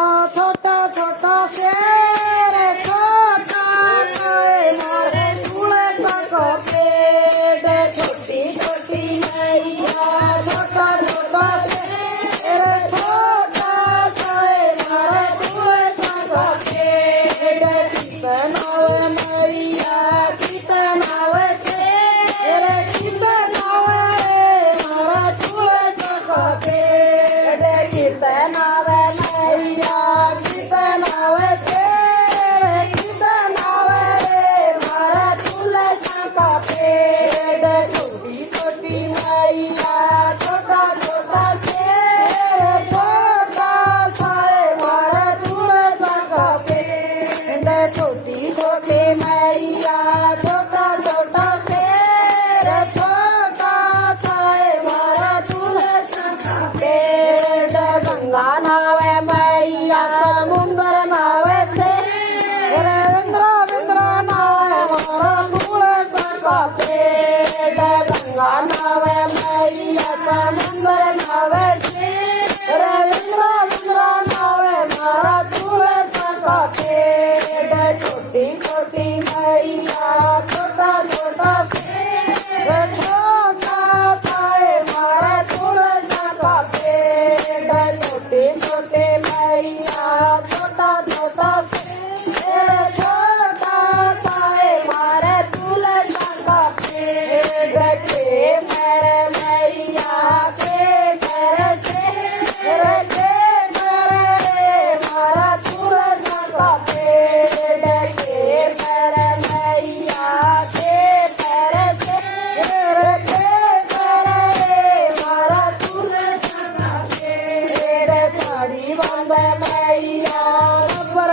छोटा छोटा शेर छोटा कोई मारे झूले तक पेड़ छोटी छोटी मैया छोटा छोटा शेर छोटा कोई मारे झूले तक पेड़ कितन आवे मैया कितन आवे शेर कितन आवे मारा झूले तक पेड़ कितन आवे मैया कितन आवे शेर कितन आवे मारा झूले तक पेड़ छोटी छोटी मैया छोटा छोटा शेर छोटा साए मारा झूले तक पेड़ छोटी छोटी मैया छोटा छोटा शेर छोटा साए मारा झूले तक पेड़ गंगा नावे मैया समुंदर नावे शेर इंद्र नावे मारा झूले तक पेड़ गंगा नावे मैया समुंदर नावे शेर इंद्र नावे मारा झूले तक पेड़ छोटी छोटी मैया छोटा छोटा शेर छोटा साए मारा झूले तक पेड़ छोटे छोटे मैया छोटा छोटा शेर छोटा साए मारे झूले तक पेड़ के मेरे मैया के मेरे शेर के मेरे मारा झूले तक पेड़ के मेरे मैया के मेरे शेर के मेरे मारा झूले तक पेड़ साड़ी बंद मैया पर